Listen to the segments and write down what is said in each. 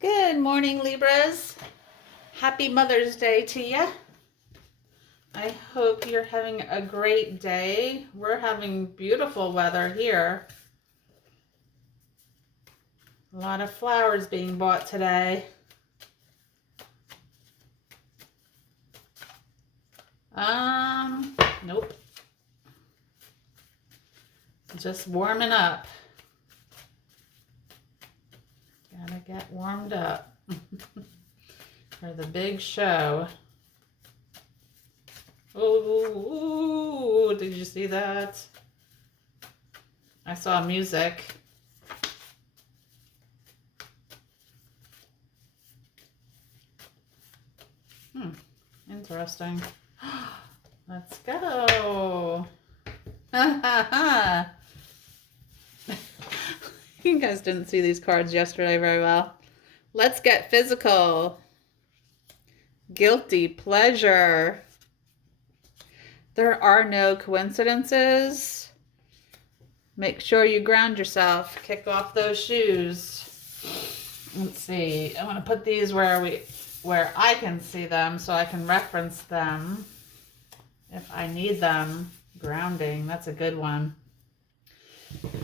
Good morning, Libras. Happy Mother's Day to you. I hope you're having a great day. We're having beautiful weather here. A lot of flowers being bought today. Nope. Just warming up. Gotta get warmed up for the big show. Oh, did you see that? I saw music. Interesting. Let's go. You guys didn't see these cards yesterday very well. Let's get physical. Guilty pleasure. There are no coincidences. Make sure you ground yourself. Kick off those shoes. Let's see. I want to put these where I can see them so I can reference them if I need them. Grounding, that's a good one.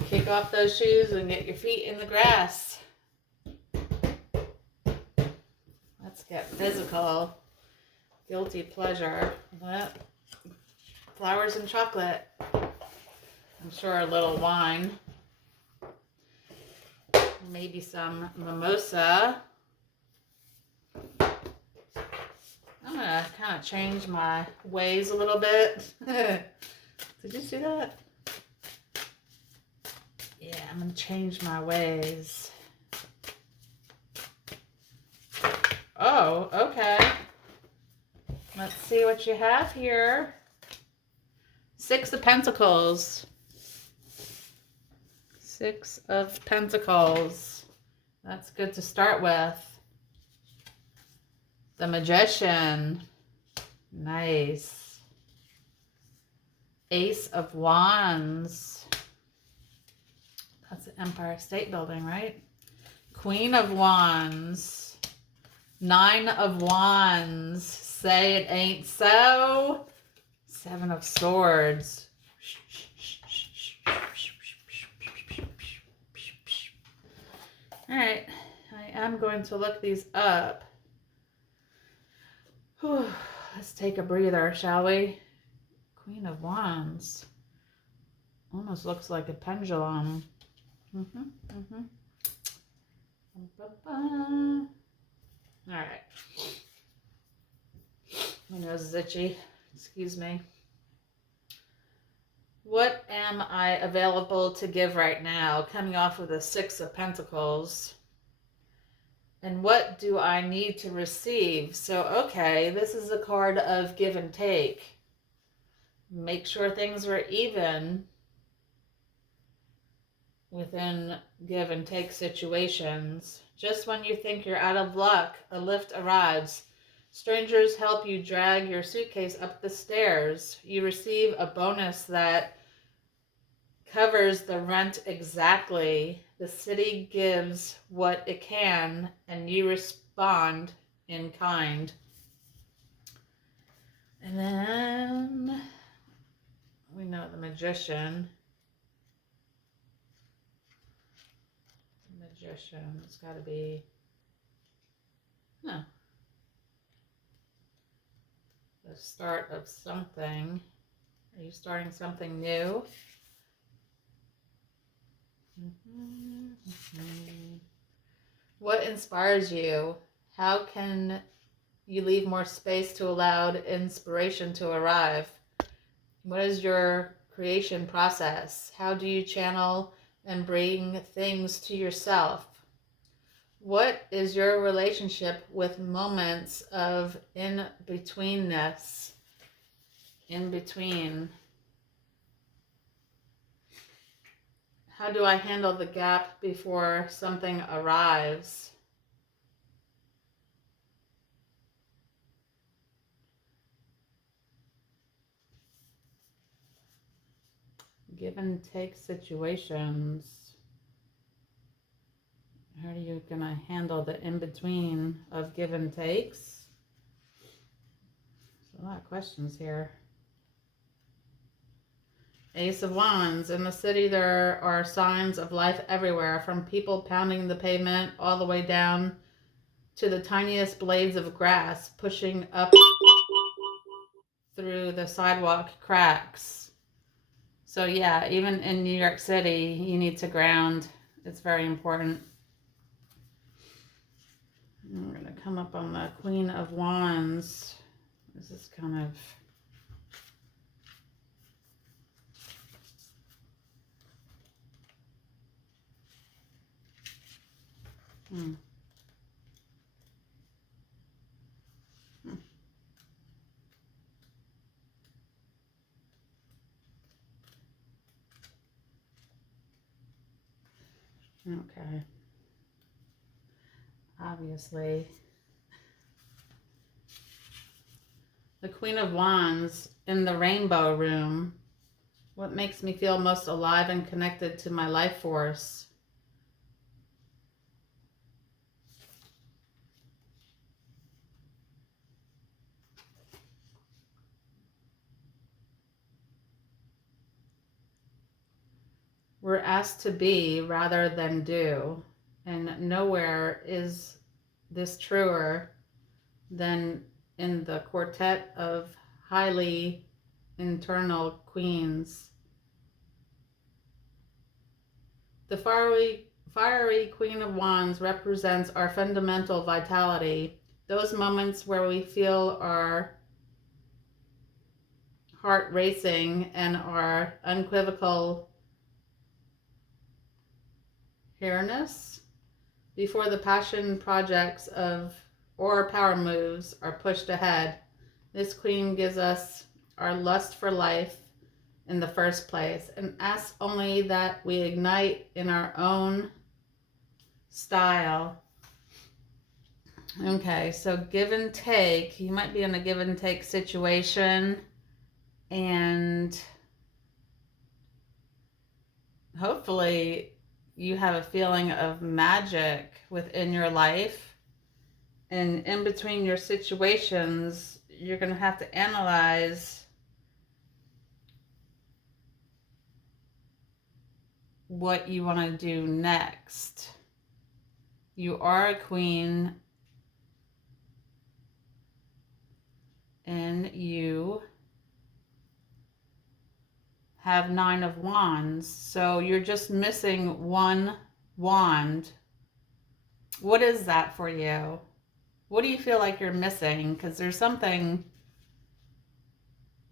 Kick off those shoes and get your feet in the grass. Let's get physical. Guilty pleasure. What? Flowers and chocolate. I'm sure a little wine. Maybe some mimosa. I'm gonna kind of change my ways a little bit. Did you see that? Yeah, I'm gonna change my ways. Oh, okay. Let's see what you have here. 6 of Pentacles. 6 of Pentacles. That's good to start with. The Magician. Nice. Ace of Wands. That's the Empire State Building, right? Queen of Wands. 9 of Wands. Say it ain't so. 7 of Swords. All right, I am going to look these up. Whew. Let's take a breather, shall we? Queen of Wands. Almost looks like a pendulum. All right. My nose is itchy. Excuse me. What am I available to give right now? Coming off of the 6 of Pentacles. And what do I need to receive? So, okay, this is a card of give and take. Make sure things are even within give and take situations. Just when you think you're out of luck, a lift arrives. Strangers help you drag your suitcase up the stairs. You receive a bonus that covers the rent exactly. The city gives what it can, and you respond in kind. And then we know the Magician. The Magician, it's got to be, the start of something. Are you starting something new? What inspires you? How can you leave more space to allow inspiration to arrive? What is your creation process? How do you channel and bring things to yourself? What is your relationship with moments of in-betweenness? In between. How do I handle the gap before something arrives? Give and take situations. How are you going to handle the in-between of give and takes? There's a lot of questions here. Ace of Wands. In the city, there are signs of life everywhere, from people pounding the pavement all the way down to the tiniest blades of grass pushing up through the sidewalk cracks. So yeah, even in New York City, you need to ground. It's very important. And we're going to come up on the Queen of Wands. This is kind of... Okay. Obviously. The Queen of Wands in the Rainbow Room. What makes me feel most alive and connected to my life force? We're asked to be rather than do, and nowhere is this truer than in the quartet of highly internal queens. The fiery Queen of Wands represents our fundamental vitality, those moments where we feel our heart racing and our unequivocal here-ness before the passion projects or power moves are pushed ahead. This queen gives us our lust for life in the first place and asks only that we ignite in our own style. Okay, so give and take. You might be in a give and take situation, and hopefully you have a feeling of magic within your life. And in between your situations, you're going to have to analyze what you want to do next. You are a queen, and you have 9 of Wands, so you're just missing one wand. What is that for you? What do you feel like you're missing? Because there's something...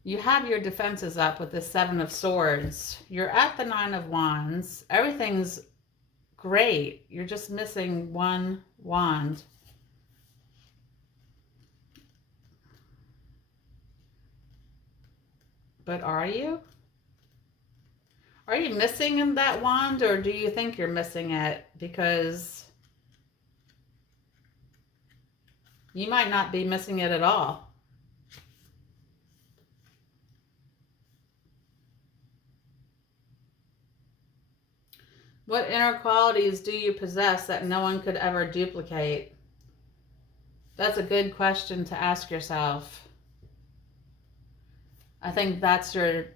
You have your defenses up with the 7 of Swords. You're at the 9 of Wands. Everything's great. You're just missing one wand. But are you? Are you missing that wand, or do you think you're missing it? Because you might not be missing it at all. What inner qualities do you possess that no one could ever duplicate? That's a good question to ask yourself. I think that's your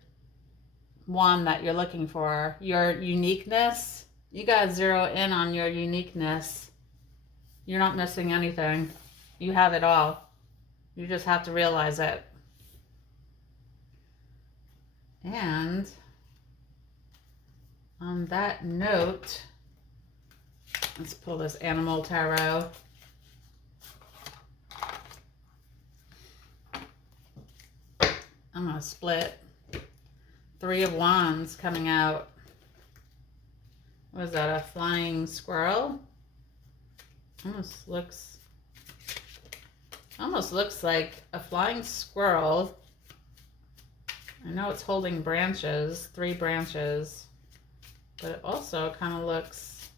one that you're looking for. Your uniqueness. You got to zero in on your uniqueness. You're not missing anything. You have it all. You just have to realize it. And on that note, let's pull this Animal Tarot. I'm going to split. 3 of Wands coming out. What is that, a flying squirrel? Almost looks like a flying squirrel. I know it's holding branches, 3 branches, but it also kind of looks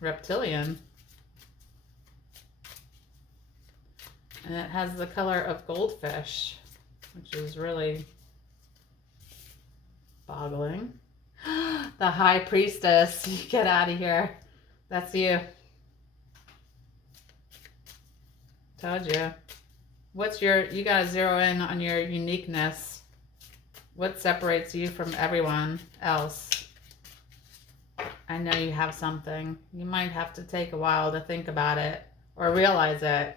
reptilian. And it has the color of goldfish, which is really boggling. The High Priestess, you get out of here. That's you. Told you. You gotta zero in on your uniqueness. What separates you from everyone else? I know you have something. You might have to take a while to think about it or realize it.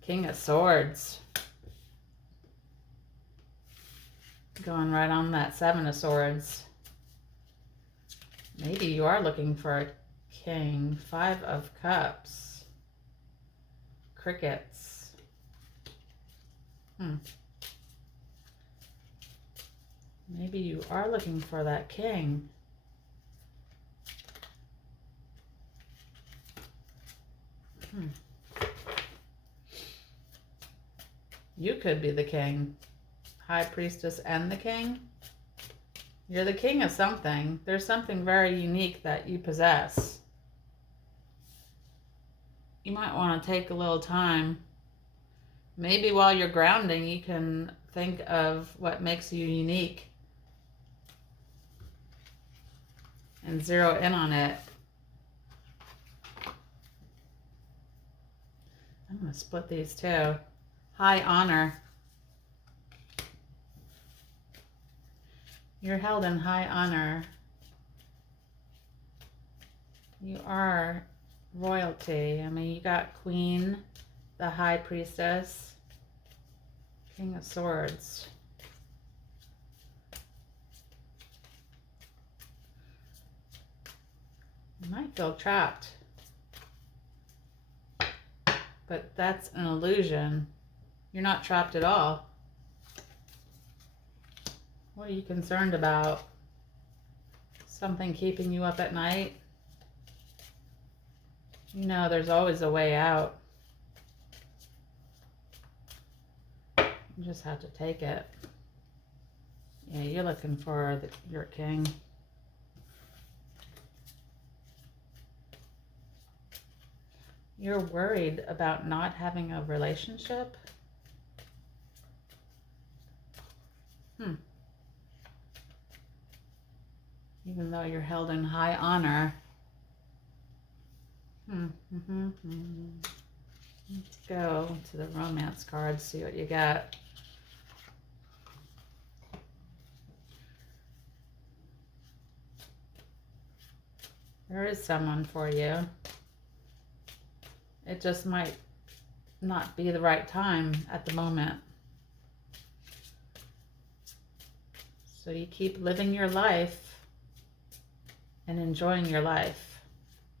King of Swords. Going right on that Seven of Swords. Maybe you are looking for a king. Five of Cups. Crickets. Maybe you are looking for that king. You could be the king. High Priestess and the king. You're the king of something. There's something very unique that you possess. You might want to take a little time. Maybe while you're grounding, you can think of what makes you unique and zero in on it. I'm going to split these two. High honor. You're held in high honor. You are royalty. I mean, you got Queen, the High Priestess, King of Swords. You might feel trapped, but that's an illusion. You're not trapped at all. What are you concerned about? Something keeping you up at night? You know there's always a way out. You just have to take it. Yeah, you're looking for your king. You're worried about not having a relationship? Even though you're held in high honor. Let's go to the romance cards, see what you got. There is someone for you. It just might not be the right time at the moment. So you keep living your life and enjoying your life.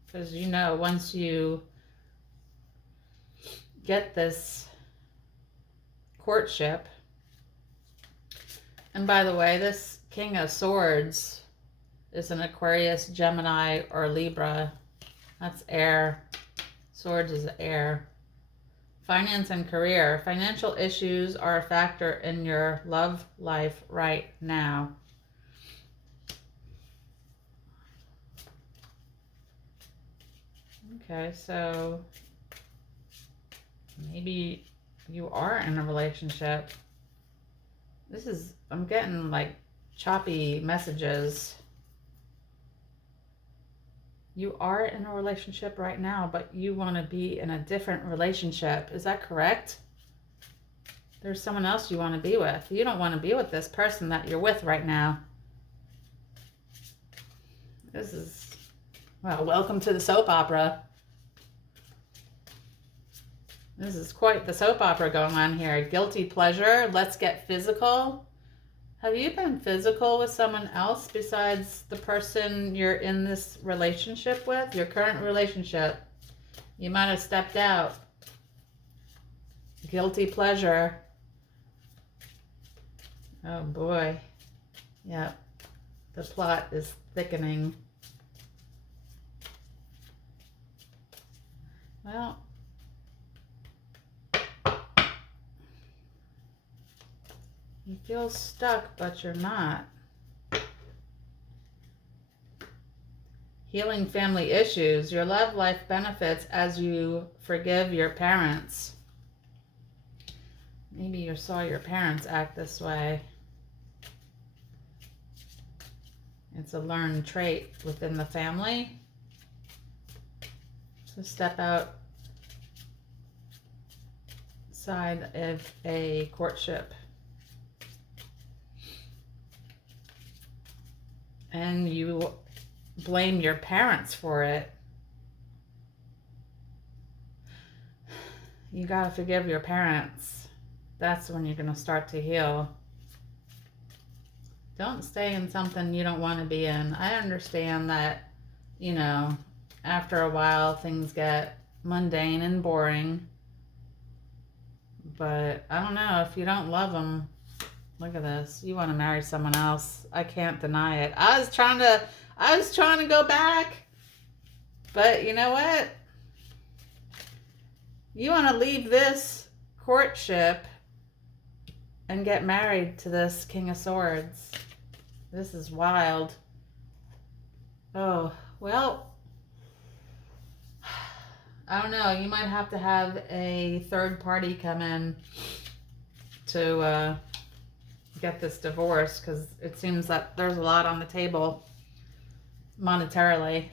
Because you know, once you get this courtship, and by the way, this King of Swords is an Aquarius, Gemini, or Libra. That's air. Swords is air. Finance and career. Financial issues are a factor in your love life right now. Okay, so maybe you are in a relationship. I'm getting like choppy messages. You are in a relationship right now, but you want to be in a different relationship. Is that correct? There's someone else you want to be with. You don't want to be with this person that you're with right now. This is, well, welcome to the soap opera. This is quite the soap opera going on here. Guilty pleasure. Let's get physical. Have you been physical with someone else besides the person you're in this relationship with? Your current relationship. You might have stepped out. Guilty pleasure. Oh boy. Yep. The plot is thickening. Well, you feel stuck, but you're not. Healing family issues. Your love life benefits as you forgive your parents. Maybe you saw your parents act this way. It's a learned trait within the family. So step out outside of a courtship. And you blame your parents for it. You got to forgive your parents. That's when you're going to start to heal. Don't stay in something you don't want to be in. I understand that, you know, after a while things get mundane and boring. But I don't know, if you don't love them, look at this. You want to marry someone else. I can't deny it. I was trying to go back. But you know what? You want to leave this courtship and get married to this King of Swords. This is wild. Oh, well, I don't know. You might have to have a third party come in to get this divorce, because it seems that there's a lot on the table monetarily.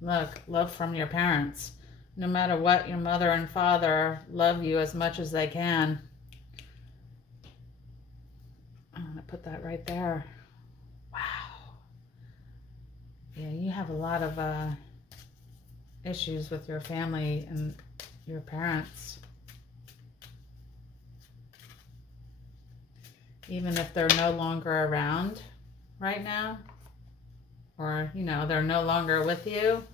Look, love from your parents. No matter what, your mother and father love you as much as they can. I'm going to put that right there. Wow. Yeah, you have a lot of issues with your family and your parents. Even if they're no longer around right now, or, you know, they're no longer with you,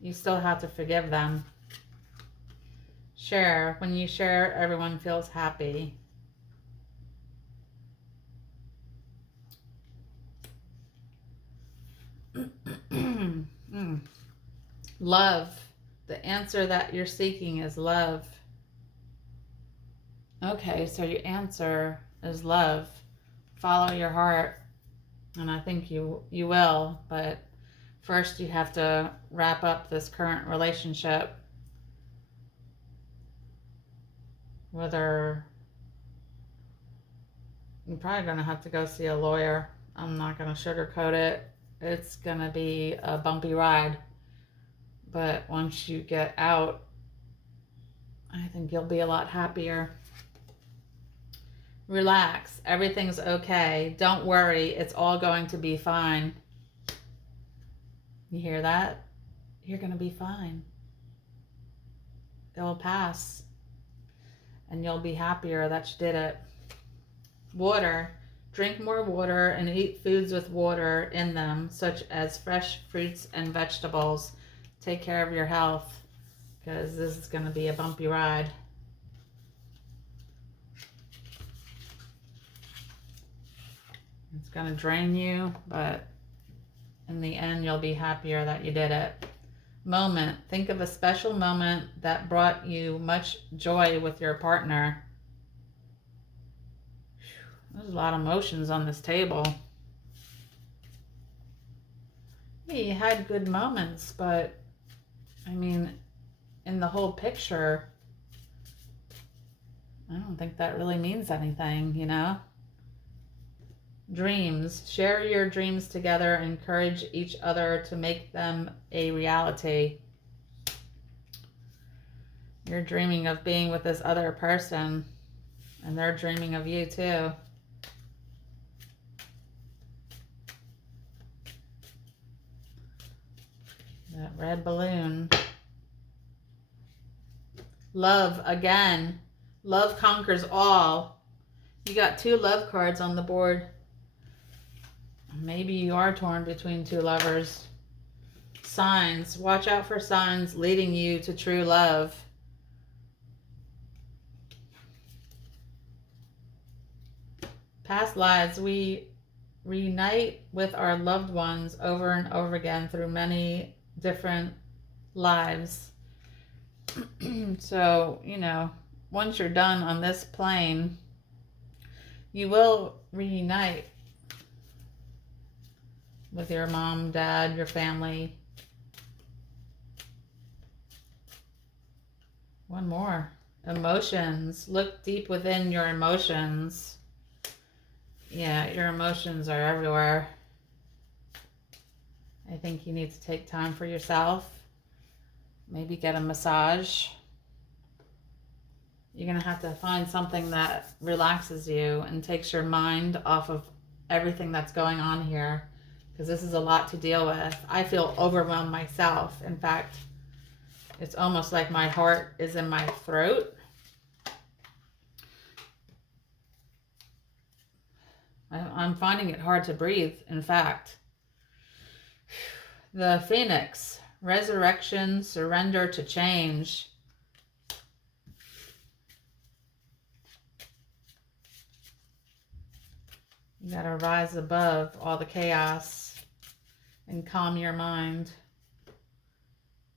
you still have to forgive them. Share. When you share, everyone feels happy. Love. The answer that you're seeking is love. Okay, so your answer is love. Follow your heart. And I think you will, but first you have to wrap up this current relationship. Whether you're probably going to have to go see a lawyer. I'm not going to sugarcoat it. It's going to be a bumpy ride. But once you get out, I think you'll be a lot happier. Relax. Everything's okay. Don't worry. It's all going to be fine. You hear that? You're going to be fine. It will pass. And you'll be happier that you did it. Water. Drink more water and eat foods with water in them, such as fresh fruits and vegetables. Take care of your health, because this is going to be a bumpy ride. It's going to drain you, but in the end, you'll be happier that you did it. Moment. Think of a special moment that brought you much joy with your partner. There's a lot of emotions on this table. Yeah, you had good moments, but I mean, in the whole picture, I don't think that really means anything, you know? Dreams. Share your dreams together. Encourage each other to make them a reality. You're dreaming of being with this other person, and they're dreaming of you too. That red balloon. Love again. Love conquers all. You got 2 love cards on the board. Maybe you are torn between 2 lovers. Signs. Watch out for signs leading you to true love. Past lives. We reunite with our loved ones over and over again through many different lives. So, you know, once you're done on this plane, you will reunite with your mom, dad, your family. One more. Emotions. Look deep within your emotions. Yeah, your emotions are everywhere. I think you need to take time for yourself. Maybe get a massage. You're going to have to find something that relaxes you and takes your mind off of everything that's going on here, because this is a lot to deal with. I feel overwhelmed myself. In fact, it's almost like my heart is in my throat. I'm finding it hard to breathe, in fact. The Phoenix, resurrection, surrender to change. You gotta rise above all the chaos and calm your mind.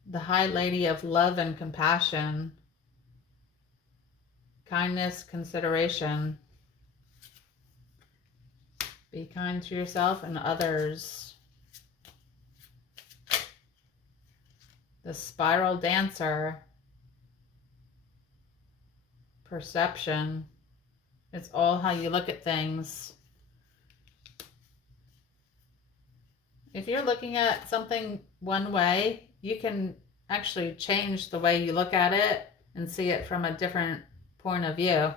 The High Lady of love and compassion. Kindness, consideration. Be kind to yourself and others. The Spiral Dancer. Perception. It's all how you look at things. If you're looking at something one way, you can actually change the way you look at it and see it from a different point of view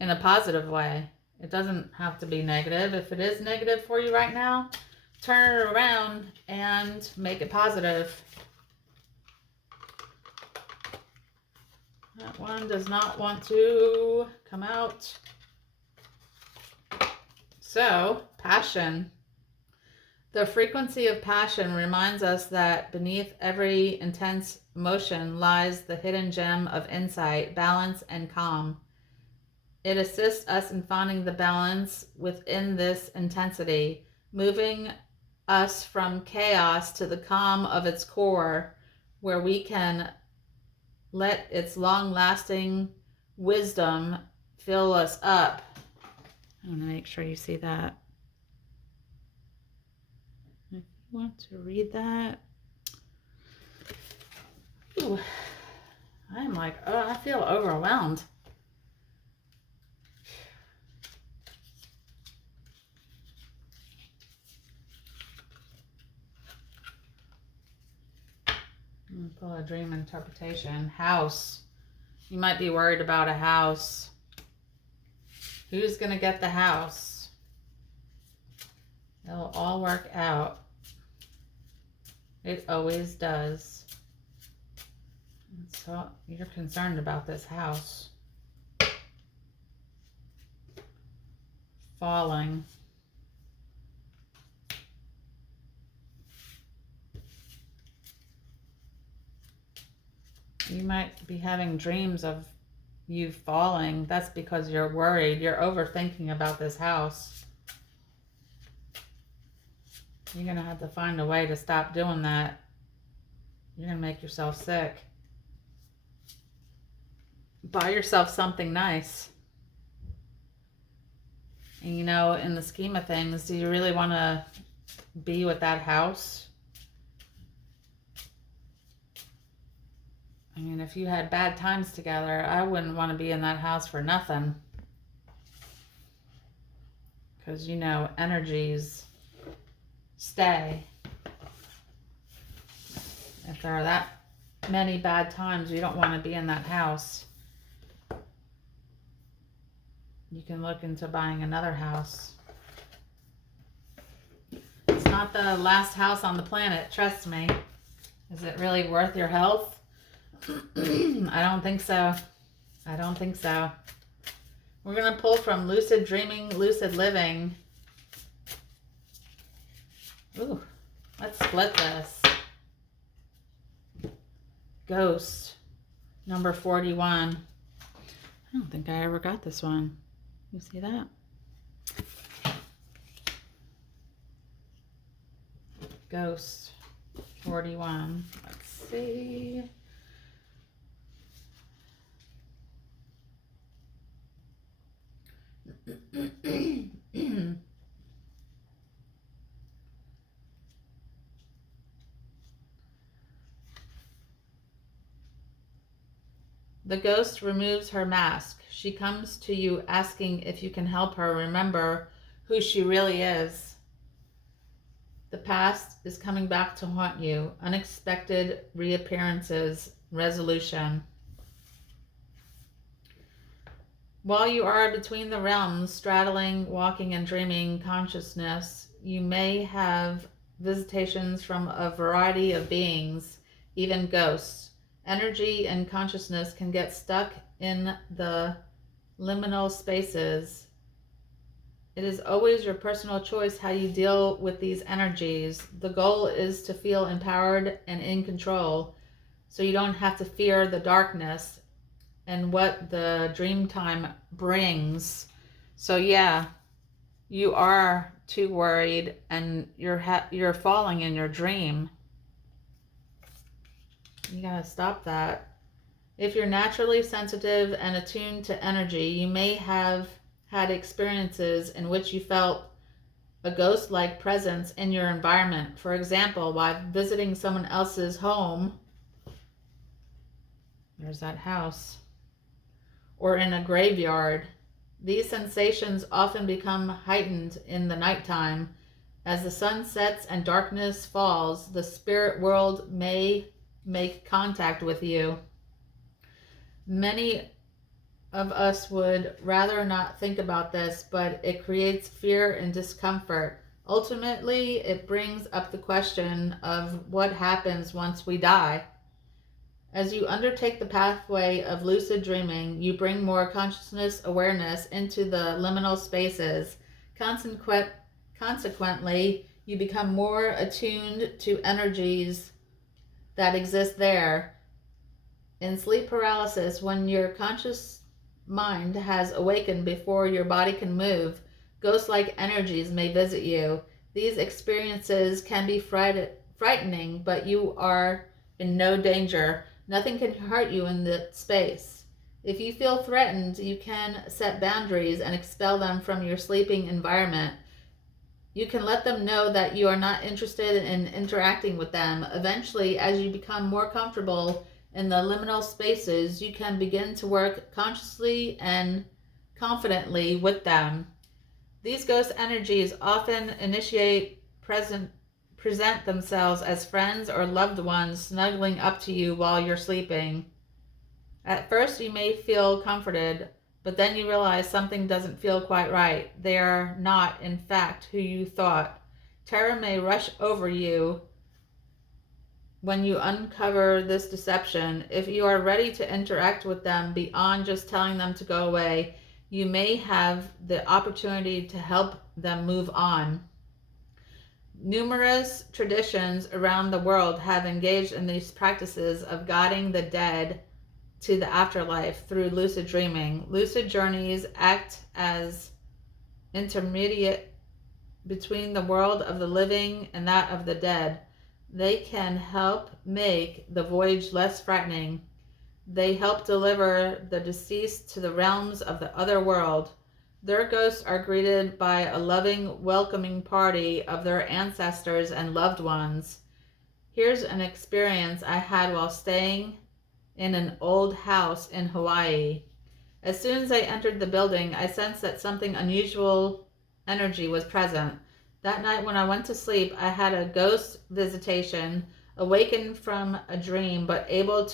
in a positive way. It doesn't have to be negative. If it is negative for you right now, turn it around and make it positive. That one does not want to come out. So, passion. The frequency of passion reminds us that beneath every intense emotion lies the hidden gem of insight, balance, and calm. It assists us in finding the balance within this intensity, moving us from chaos to the calm of its core, where we can let its long-lasting wisdom fill us up. I'm going to make sure you see that. If you want to read that. Ooh, I'm like, oh, I feel overwhelmed. Pull a dream interpretation. House. You might be worried about a house. Who's going to get the house? It'll all work out. It always does. So you're concerned about this house. Falling. You might be having dreams of you falling. That's because you're worried. You're overthinking about this house. You're going to have to find a way to stop doing that. You're going to make yourself sick. Buy yourself something nice. And you know, in the scheme of things, do you really want to be with that house? I mean, if you had bad times together, I wouldn't want to be in that house for nothing. Because, you know, energies stay. If there are that many bad times, you don't want to be in that house. You can look into buying another house. It's not the last house on the planet, trust me. Is it really worth your health? I don't think so. I don't think so. We're going to pull from Lucid Dreaming, Lucid Living. Ooh, let's split this. Ghost, number 41. I don't think I ever got this one. You see that? Ghost, 41. Let's see. The ghost removes her mask. She comes to you asking if you can help her remember who she really is. The past is coming back to haunt you. Unexpected reappearances, resolution. While you are between the realms, straddling, walking, and dreaming consciousness, you may have visitations from a variety of beings, even ghosts. Energy and consciousness can get stuck in the liminal spaces. It is always your personal choice how you deal with these energies. The goal is to feel empowered and in control, so you don't have to fear the darkness and what the dream time brings. So yeah, you are too worried, and you're falling in your dream. You gotta stop that. If you're naturally sensitive and attuned to energy, you may have had experiences in which you felt a ghost-like presence in your environment. For example, while visiting someone else's home, there's that house, or in a graveyard. These sensations often become heightened in the nighttime. As the sun sets and darkness falls, the spirit world may make contact with you. Many of us would rather not think about this, but it creates fear and discomfort. Ultimately, it brings up the question of what happens once we die. As you undertake the pathway of lucid dreaming, you bring more consciousness awareness into the liminal spaces. Consequently, you become more attuned to energies that exist there. In sleep paralysis, when your conscious mind has awakened before your body can move, ghost-like energies may visit you. These experiences can be frightening, but you are in no danger. Nothing can hurt you in that space. If you feel threatened, you can set boundaries and expel them from your sleeping environment. You can let them know that you are not interested in interacting with them. Eventually, as you become more comfortable in the liminal spaces, you can begin to work consciously and confidently with them. These ghost energies often present themselves as friends or loved ones snuggling up to you while you're sleeping. At first, you may feel comforted, but then you realize something doesn't feel quite right. They are not, in fact, who you thought. Terror may rush over you when you uncover this deception. If you are ready to interact with them beyond just telling them to go away, you may have the opportunity to help them move on. Numerous traditions around the world have engaged in these practices of guiding the dead to the afterlife through lucid dreaming. Lucid journeys act as intermediate between the world of the living and that of the dead. They can help make the voyage less frightening. They help deliver the deceased to the realms of the other world. Their ghosts are greeted by a loving, welcoming party of their ancestors and loved ones. Here's an experience I had while staying in an old house in Hawaii. As soon as I entered the building, I sensed that something unusual energy was present. That night when I went to sleep, I had a ghost visitation, awakened from a dream, but unable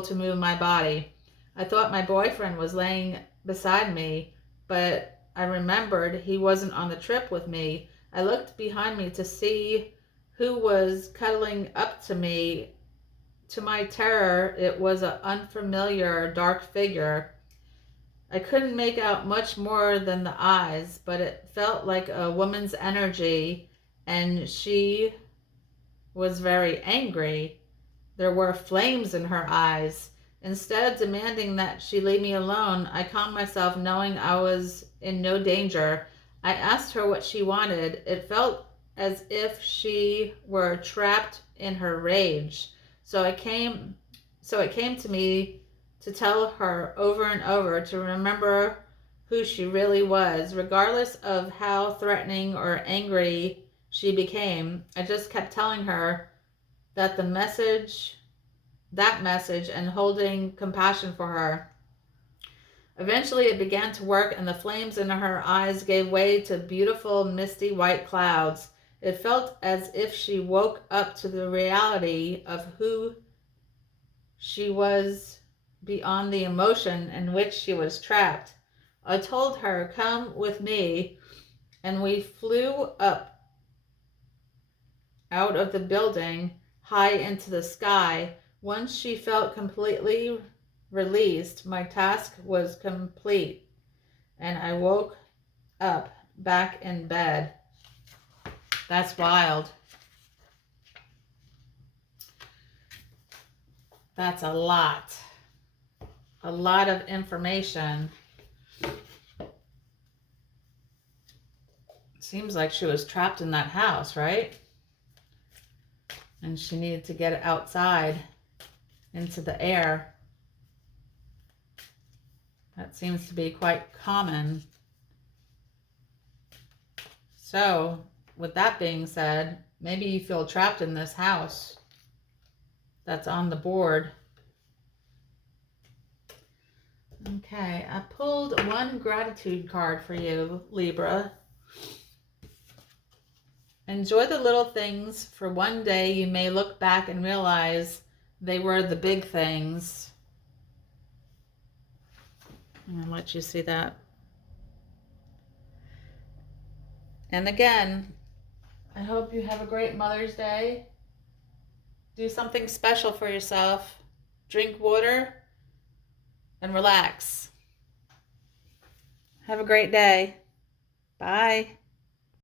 to move my body. I thought my boyfriend was laying beside me, but I remembered he wasn't on the trip with me. I looked behind me to see who was cuddling up to me. To my terror, it was an unfamiliar dark figure. I couldn't make out much more than the eyes, but it felt like a woman's energy, and she was very angry. There were flames in her eyes. Instead of demanding that she leave me alone, I calmed myself knowing I was in no danger. I asked her what she wanted. It felt as if she were trapped in her rage. So it came to me to tell her over and over to remember who she really was, regardless of how threatening or angry she became. I just kept telling her that message and holding compassion for her. Eventually it began to work, and the flames in her eyes gave way to beautiful, misty white clouds. It felt as if she woke up to the reality of who she was beyond the emotion in which she was trapped. I told her, "Come with me," and we flew up out of the building high into the sky. Once she felt completely released, my task was complete, and I woke up back in bed. That's wild. That's a lot of information. Seems like she was trapped in that house, right? And she needed to get outside into the air. That seems to be quite common. So, with that being said, maybe you feel trapped in this house that's on the board. Okay, I pulled one gratitude card for you, Libra. Enjoy the little things, for one day you may look back and realize they were the big things. I'm gonna let you see that. And again, I hope you have a great Mother's Day. Do something special for yourself. Drink water and relax. Have a great day. Bye.